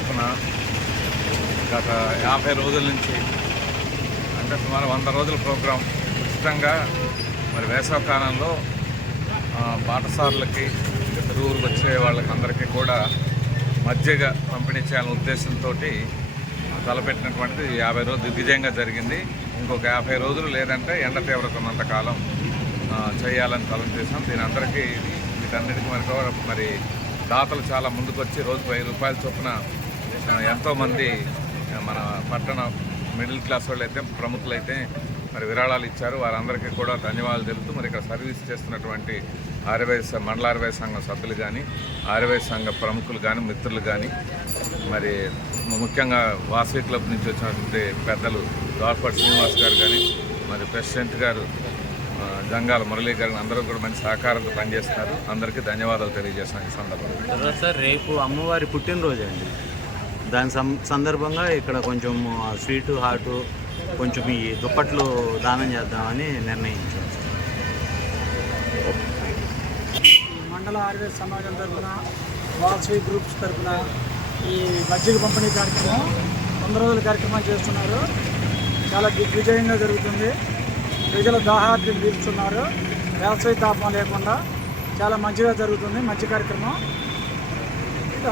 తరఫున గత 50 రోజుల నుంచి అంటే సుమారు 100 రోజుల ప్రోగ్రాం ఉచితంగా మరి వేసవకాలంలో బాటసారులకి తిరువురు వచ్చే వాళ్ళకి అందరికీ కూడా మజ్జిగ పంపిణీ చేయాలనే ఉద్దేశంతో తలపెట్టినటువంటిది 50 రోజులు దిగ్విజయంగా జరిగింది. ఇంకొక 50 రోజులు లేదంటే ఎండ తీవ్రత ఉన్నంతకాలం చేయాలని తలం చేసాం. దీని అందరికీ వీటన్నిటికీ మరి దాతలు చాలా ముందుకొచ్చి రోజుకు 1000 రూపాయల చొప్పున ఎంతోమంది మన పట్టణ మిడిల్ క్లాస్ వాళ్ళు అయితే ప్రముఖులైతే మరి విరాళాలు ఇచ్చారు. వారందరికీ కూడా ధన్యవాదాలు తెలుపుతూ మరి ఇక్కడ సర్వీస్ చేస్తున్నటువంటి మండల ఆర్యవైశ్య సంఘం సభ్యులు కానీ, ఆర్యవైశ్య సంఘ ప్రముఖులు కానీ, మిత్రులు కానీ, మరి ముఖ్యంగా వాసవి క్లబ్ నుంచి వచ్చినటువంటి పెద్దలు ద్వారపాటి శ్రీనివాస్ గారు కానీ, మరి ప్రెసిడెంట్ గారు జంగాల మురళీ గారు అందరూ కూడా మంచి సహకారంతో పనిచేస్తున్నారు. అందరికీ ధన్యవాదాలు తెలియజేస్తాను ఈ సందర్భంగా. సార్, రేపు అమ్మవారి పుట్టినరోజు అండి. దాని సందర్భంగా ఇక్కడ కొంచెం స్వీటు హాటు కొంచెం ఈ దుప్పట్లు దానం చేద్దామని నిర్ణయించాం. మండల ఆర్యవైశ్య సమాజం తరఫున, వాసవి గ్రూప్స్ తరఫున ఈ మజ్జిగ పంపిణీ కార్యక్రమం 100 రోజుల కార్యక్రమం చేస్తున్నారు. చాలా దిగ్విజయంగా జరుగుతుంది. ప్రజల దాహార్తి తీర్చున్నారు. వ్యవసాయ తాపం లేకుండా చాలా మంచిగా జరుగుతుంది మజ్జిగ కార్యక్రమం.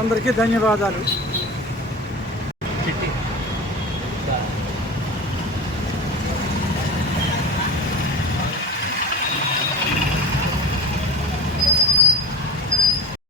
అందరికీ ధన్యవాదాలు.